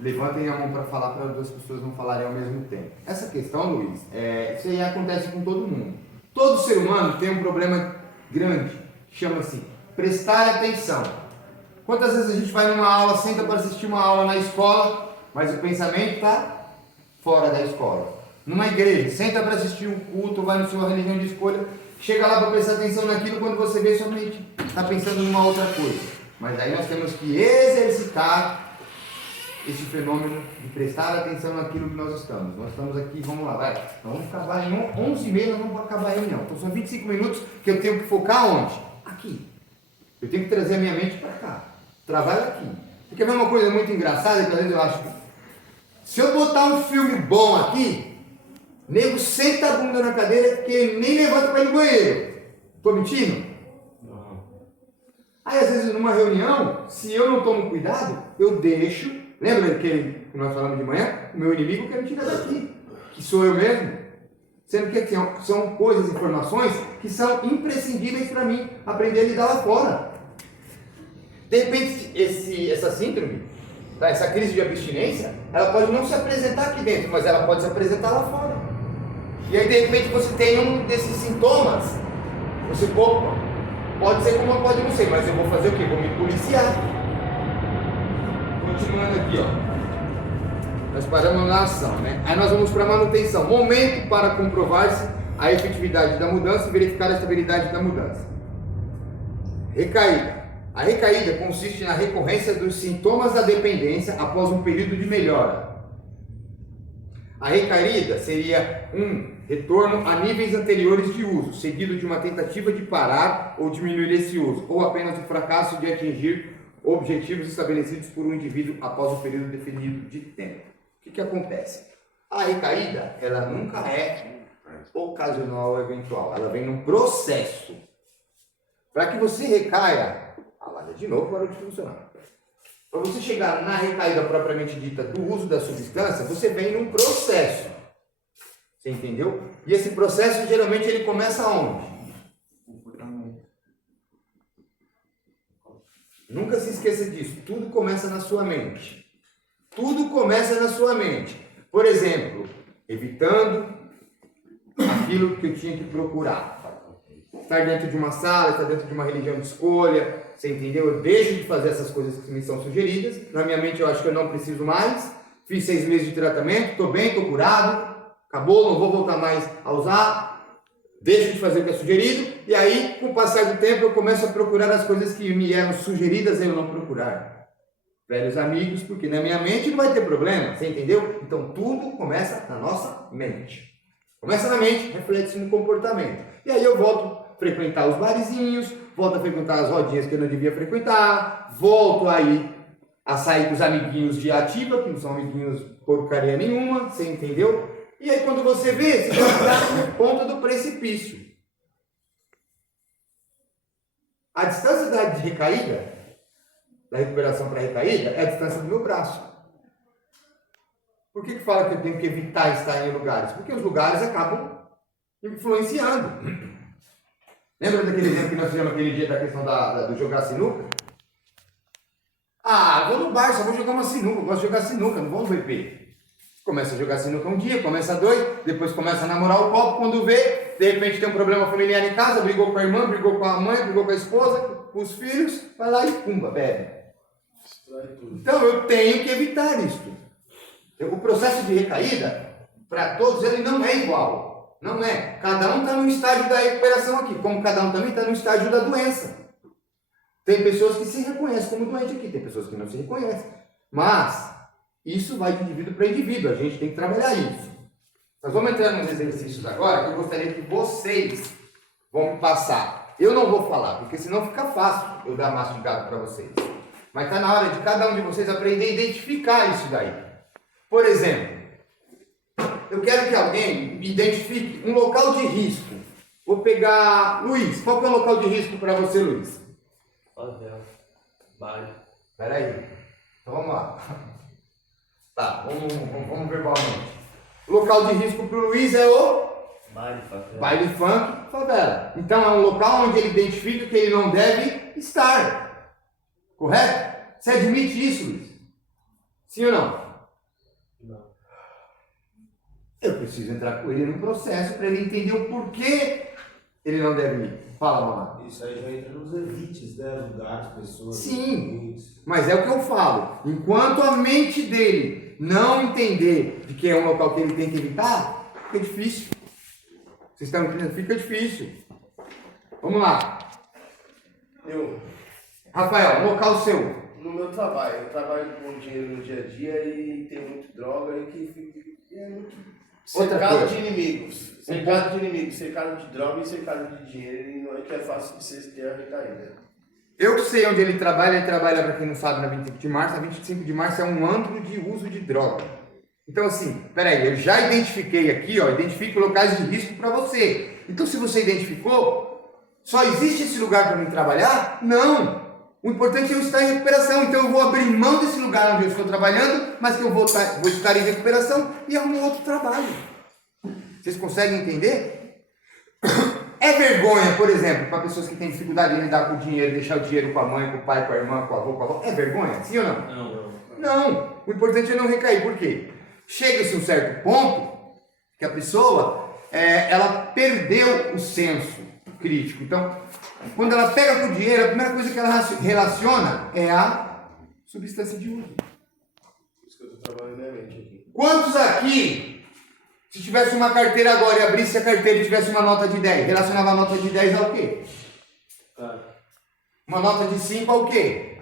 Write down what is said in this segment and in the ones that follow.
levantem a mão para falar para as duas pessoas não falarem ao mesmo tempo. Essa questão, Luiz, isso aí acontece com todo mundo. Todo ser humano tem um problema grande, chama-se prestar atenção. Quantas vezes a gente vai numa aula, senta para assistir uma aula na escola, mas o pensamento está fora da escola. Numa igreja, senta para assistir um culto, vai na sua religião de escolha, chega lá para prestar atenção naquilo, quando você vê, sua mente está pensando numa outra coisa. Mas aí nós temos que exercitar esse fenômeno de prestar atenção naquilo que nós estamos. Nós estamos aqui, vamos lá, vai. Nós vamos acabar em 11h30, nós vamos acabar a reunião. Então são 25 minutos que eu tenho que focar onde? Aqui. Eu tenho que trazer a minha mente para cá. Trabalho aqui. Porque é uma coisa muito engraçada, que às vezes eu acho que se eu botar um filme bom aqui, nego senta a bunda na cadeira porque ele nem levanta para ir no banheiro. Estou mentindo? Não. Aí às vezes numa reunião, se eu não tomo cuidado, eu deixo. Lembra aquele que nós falamos de manhã? O meu inimigo quer me tirar daqui, que sou eu mesmo. Sendo que são coisas, informações que são imprescindíveis para mim aprender a lidar lá fora. De repente, essa síndrome, tá? Essa crise de abstinência, ela pode não se apresentar aqui dentro, mas ela pode se apresentar lá fora. E aí, de repente, você tem um desses sintomas, você, opa, pode ser como pode não ser, mas eu vou fazer o quê? Vou me policiar. Continuando aqui, ó. Nós paramos na ação, né? Aí nós vamos para a manutenção. Momento para comprovar-se a efetividade da mudança e verificar a estabilidade da mudança. Recaída. A recaída consiste na recorrência dos sintomas da dependência após um período de melhora. A recaída seria um retorno a níveis anteriores de uso, seguido de uma tentativa de parar ou diminuir esse uso, ou apenas o fracasso de atingir objetivos estabelecidos por um indivíduo após um período definido de tempo. O que acontece? A recaída, ela nunca é ocasional ou eventual, ela vem num processo. Para que você recaia, de novo parou de funcionar. Para você chegar na recaída propriamente dita do uso da substância, você vem num processo. Você entendeu? E esse processo geralmente ele começa onde? Nunca se esqueça disso. Tudo começa na sua mente. Tudo começa na sua mente. Por exemplo, evitando aquilo que eu tinha que procurar. Estar dentro de uma sala, estar dentro de uma religião de escolha, você entendeu? Eu deixo de fazer essas coisas que me são sugeridas. Na minha mente eu acho que eu não preciso mais. Fiz 6 meses de tratamento, estou bem, estou curado. Acabou, não vou voltar mais a usar. Deixo de fazer o que é sugerido. E aí, com o passar do tempo, eu começo a procurar as coisas que me eram sugeridas e eu não procurar. Velhos amigos, porque na minha mente não vai ter problema. Você entendeu? Então tudo começa na nossa mente. Começa na mente, reflete-se no comportamento. E aí eu volto a frequentar os barizinhos, volto a frequentar as rodinhas que eu não devia frequentar, volto aí a sair com os amiguinhos de ativa, que não são amiguinhos porcaria nenhuma, você entendeu? E aí quando você vê, você está na ponta do precipício. A distância da recaída, da recuperação para a recaída, é a distância do meu braço. Por que fala que eu tenho que evitar estar em lugares? Porque os lugares acabam influenciando. Lembra daquele exemplo que nós fizemos aquele dia da questão do jogar sinuca? Ah, vou no bar, só vou jogar uma sinuca, eu gosto de jogar sinuca, não vou no VP. Começa a jogar sinuca um dia, começa 2, depois começa a namorar o copo, quando vê, de repente tem um problema familiar em casa, brigou com a irmã, brigou com a mãe, brigou com a esposa, com os filhos, vai lá e pumba, bebe. Então eu tenho que evitar isso. O processo de recaída, para todos, ele não é igual. Não é. Cada um está no estágio da recuperação aqui, como cada um também está no estágio da doença. Tem pessoas que se reconhecem como doente aqui, tem pessoas que não se reconhecem. Mas isso vai de indivíduo para indivíduo, a gente tem que trabalhar isso. Nós vamos entrar nos exercícios agora, que eu gostaria que vocês vão me passar. Eu não vou falar, porque senão fica fácil eu dar mastigado para vocês. Mas está na hora de cada um de vocês aprender a identificar isso daí. Por exemplo, eu quero que alguém identifique um local de risco. Vou pegar Luiz. Qual que é o local de risco para você, Luiz? Favela. Baile. Espera aí. Então vamos lá. Tá, vamos verbalmente. O local de risco para o Luiz é o? Baile, favela. Baile, funk, favela. Então é um local onde ele identifica que ele não deve estar. Correto? Você admite isso, Luiz? Sim ou não? eu preciso entrar com ele num processo para ele entender o porquê ele não deve ir. Fala, mamãe. Isso aí já entra nos evites, né? Lugares, pessoas. Sim, ambientes. mas é o que eu falo. Enquanto a mente dele não entender de que é um local que ele tem que evitar, fica difícil. Vocês estão entendendo? Fica difícil. Vamos lá. Rafael, local seu. No meu trabalho, eu trabalho com dinheiro no dia a dia e tem muito droga e que fica muito Outra cercado coisa. de inimigos. Cercado de inimigos, cercado de droga e cercado de dinheiro. E não é que é fácil de vocês terem a recaída. Eu sei onde ele trabalha, para quem não sabe, na 25 de março. A 25 de março é um antro de uso de droga. Então assim, peraí, eu já identifiquei aqui, ó, identifico locais de risco para você. Então se você identificou, só existe esse lugar para mim trabalhar? Não! O importante é eu estar em recuperação, então eu vou abrir mão desse lugar onde eu estou trabalhando, mas que eu vou estar em recuperação e arrumar outro trabalho. Vocês conseguem entender? É vergonha, por exemplo, para pessoas que têm dificuldade em lidar com o dinheiro, deixar o dinheiro com a mãe, com o pai, com a irmã, com a avó, com a avó. É vergonha? Sim ou não? Não. Não. O importante é não recair. Por quê? Chega-se a um certo ponto que a pessoa, ela perdeu o senso crítico. Então, quando ela pega com o dinheiro, a primeira coisa que ela relaciona é a substância de uso. Por isso que eu estou trabalhando minha mente aqui. Quantos aqui, se tivesse uma carteira agora e abrisse a carteira e tivesse uma nota de 10, relacionava a nota de 10 ao quê? Claro. Uma nota de 5 ao quê?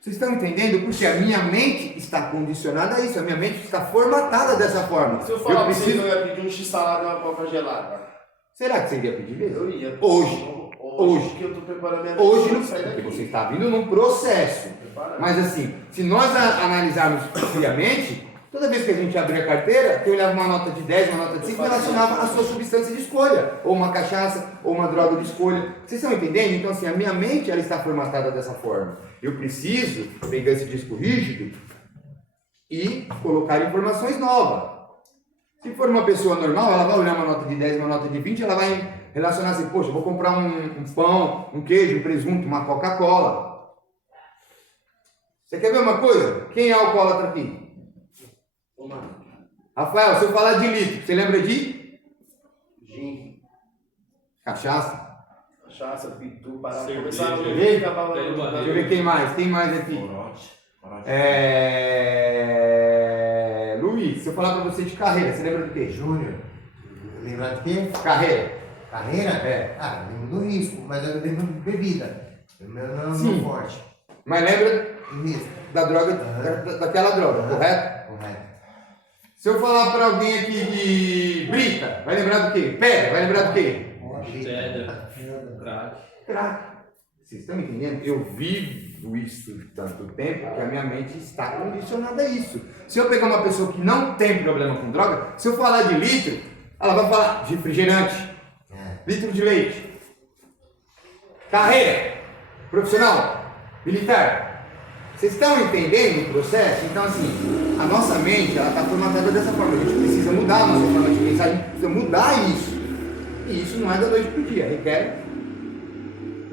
Vocês estão entendendo? Porque a minha mente está condicionada a isso, a minha mente está formatada dessa forma. Se eu falar pra vocês que eu ia pedir um x-salada e uma coca gelada, Será que você iria pedir mesmo? eu ia. Hoje. que eu estou preparando minha mente Hoje pra não, sair porque daqui. você está vindo num processo. Preparando. Mas assim, se nós analisarmos friamente, toda vez que a gente abria a carteira, que eu olhava uma nota de 10, uma nota de 5, relacionava a sua substância de escolha, ou uma cachaça, ou uma droga de escolha. Vocês estão entendendo? Então assim, a minha mente ela está formatada dessa forma. Eu preciso pegar esse disco rígido e colocar informações novas. Se for uma pessoa normal, ela vai olhar uma nota de 10, uma nota de 20, ela vai relacionar assim, poxa, vou comprar um pão, um queijo, um presunto, uma Coca-Cola. Você quer ver uma coisa? Quem é alcoólatra aqui? Rafael, se eu falar de litro, você lembra de? Gin, Cachaça? cachaça, pitu, parada. Cerveja. Começaram a Deixa eu beber ver. e acabava Pega uma Deixa eu ver quem mais. Quem mais aqui? Corote. Luiz, se eu falar pra você de carreira, você lembra do quê? Júnior, lembrar de quê? Carreira. Carreira? É. Ah, eu lembro do risco, mas eu lembro de bebida. O meu não é Sim. muito forte. Mas lembra O risco. da droga, daquela droga, Aham. correto? Correto. Se eu falar pra alguém aqui de brita, vai lembrar do quê? Pedra, vai lembrar do quê? Pedra. Crack. Crack. Vocês estão entendendo? Eu vivo isso tanto tempo que a minha mente está condicionada a isso. Se eu pegar uma pessoa que não tem problema com droga, se eu falar de litro, ela vai falar de refrigerante, litro de leite, carreira, profissional, militar. Vocês estão entendendo o processo? Então assim, a nossa mente ela está formatada dessa forma. A gente precisa mudar a nossa forma de pensar, a gente precisa mudar isso. E isso não é da noite para o dia, requer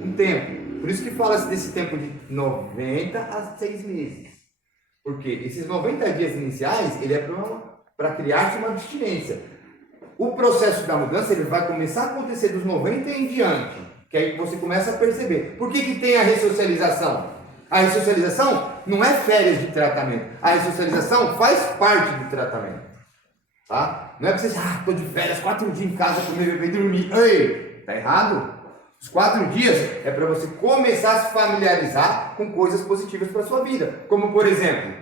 um tempo. Por isso que fala-se desse tempo de 90 a 6 meses. Porque esses 90 dias iniciais, ele é para criar-se uma abstinência. O processo da mudança, ele vai começar a acontecer dos 90 em diante. Que aí você começa a perceber. Por que tem a ressocialização? A ressocialização não é férias de tratamento. A ressocialização faz parte do tratamento. Tá? Não é que você estou de férias, 4 dias em casa, comer, beber e dormir. Ei, tá errado? Os 4 dias é para você começar a se familiarizar com coisas positivas para sua vida. Como, por exemplo,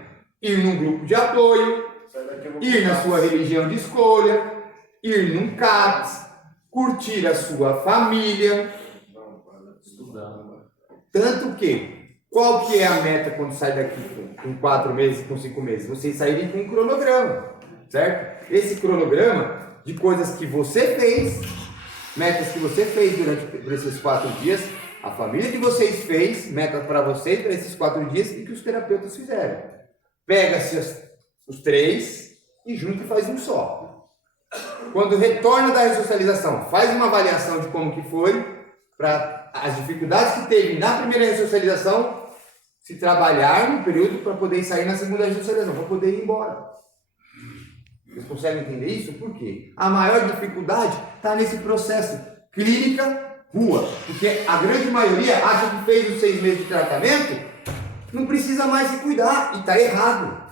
ir num grupo de apoio, ir na sua religião de escolha, ir num CAPS, curtir a sua família. Estudar. Tanto que, qual que é a meta quando sai daqui com 4 meses, com 5 meses? Vocês saírem com um cronograma, certo? Esse cronograma de coisas que você fez, metas que você fez por esses 4 dias, a família que vocês fez, metas para vocês para esses 4 dias e que os terapeutas fizeram. Pega-se os 3 e junta e faz um só. Quando retorna da ressocialização, faz uma avaliação de como que foi, para as dificuldades que teve na primeira ressocialização, se trabalhar no período para poder sair na segunda ressocialização, para poder ir embora. Vocês conseguem entender isso? Por quê? A maior dificuldade está nesse processo clínica rua. Porque a grande maioria acha que fez os 6 meses de tratamento, não precisa mais se cuidar. E está errado.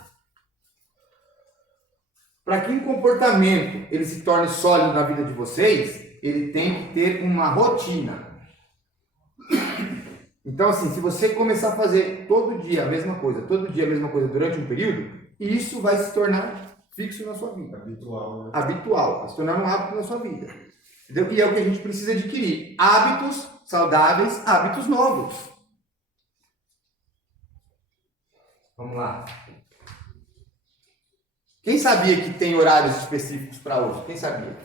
Para que um comportamento ele se torne sólido na vida de vocês, ele tem que ter uma rotina. Então, assim, se você começar a fazer todo dia a mesma coisa durante um período, isso vai se tornar fixo na sua vida. Habitual, né? Habitual, vai se tornar um hábito na sua vida. Entendeu? E é o que a gente precisa adquirir. Hábitos saudáveis, hábitos novos. Vamos lá. Quem sabia que tem horários específicos para uso? Quem sabia?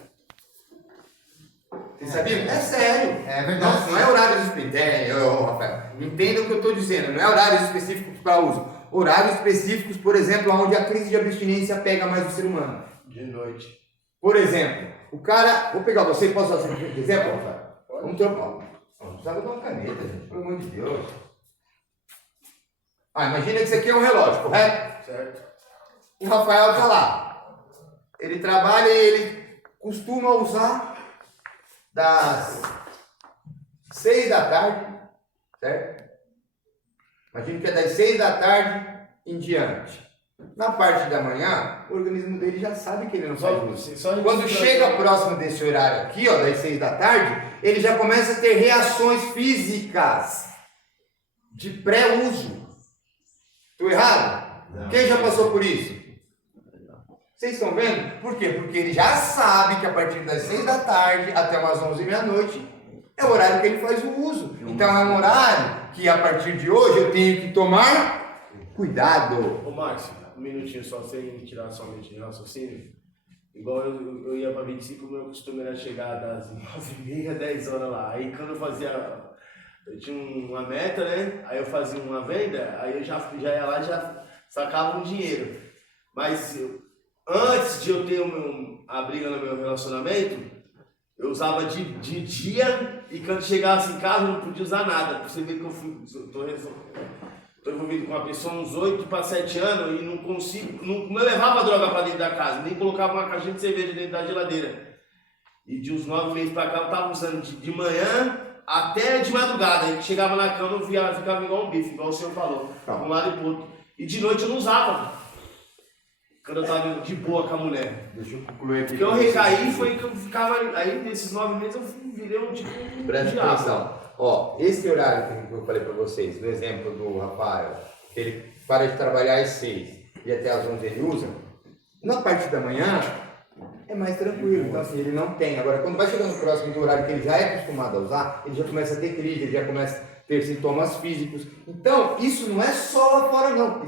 Você sabia? É sério. É verdade. Não é horários específicos. Rafael, entenda o que eu estou dizendo. Não é horários específicos para uso. Horários específicos, por exemplo, onde a crise de abstinência pega mais o ser humano. De noite. Por exemplo, o cara... Vou pegar você, posso fazer um exemplo, Rafael? Vamos trocar. Não precisava dar uma caneta, gente. Pelo amor de Deus. Imagina que isso aqui é um relógio, correto? Certo. O Rafael está lá. Ele trabalha e ele costuma usar das 6 da tarde, certo? Imagina que é das 6 da tarde em diante. Na parte da manhã, o organismo dele já sabe que ele não faz uso. Quando chega próximo desse horário aqui, ó, das 6 da tarde, ele já começa a ter reações físicas de pré-uso. Estou errado? Não. Quem já passou por isso? Vocês estão vendo? Por quê? Porque ele já sabe que a partir das 6 da tarde até umas 11 da meia-noite é o horário que ele faz o uso. Então é um horário que a partir de hoje eu tenho que tomar cuidado. Ô Márcio, um minutinho só, sem tirar somente de raciocínio. Igual eu ia pra 25, o meu costume era chegar das 9h30, 10 horas lá. Aí quando eu fazia... Eu tinha uma meta, né? Aí eu fazia uma venda, aí eu já ia lá e já sacava um dinheiro. Mas antes de eu ter a briga no meu relacionamento, eu usava de dia e quando chegasse em casa eu não podia usar nada. Pra você ver que eu tô envolvido com uma pessoa há uns 8 para 7 anos e não consigo, não levava droga para dentro da casa, nem colocava uma caixinha de cerveja dentro da geladeira. E de uns 9 meses para cá eu tava usando de manhã até de madrugada. Aí chegava na cama eu ficava igual um bife, igual o senhor falou, um lado e pro outro. E de noite eu não usava. Quando eu tava de boa com a mulher. Deixa eu concluir aqui. Porque eu recaí foi que eu ficava. Aí nesses 9 meses eu virei um tipo. Presta atenção. Ó, esse horário que eu falei pra vocês, do exemplo do Rafael, que ele para de trabalhar às 6 e até às 11 ele usa, na parte da manhã é mais tranquilo. Então assim, ele não tem. Agora, quando vai chegando próximo do horário que ele já é acostumado a usar, ele já começa a ter crise, ele já começa a ter sintomas físicos. Então, isso não é só lá fora, não.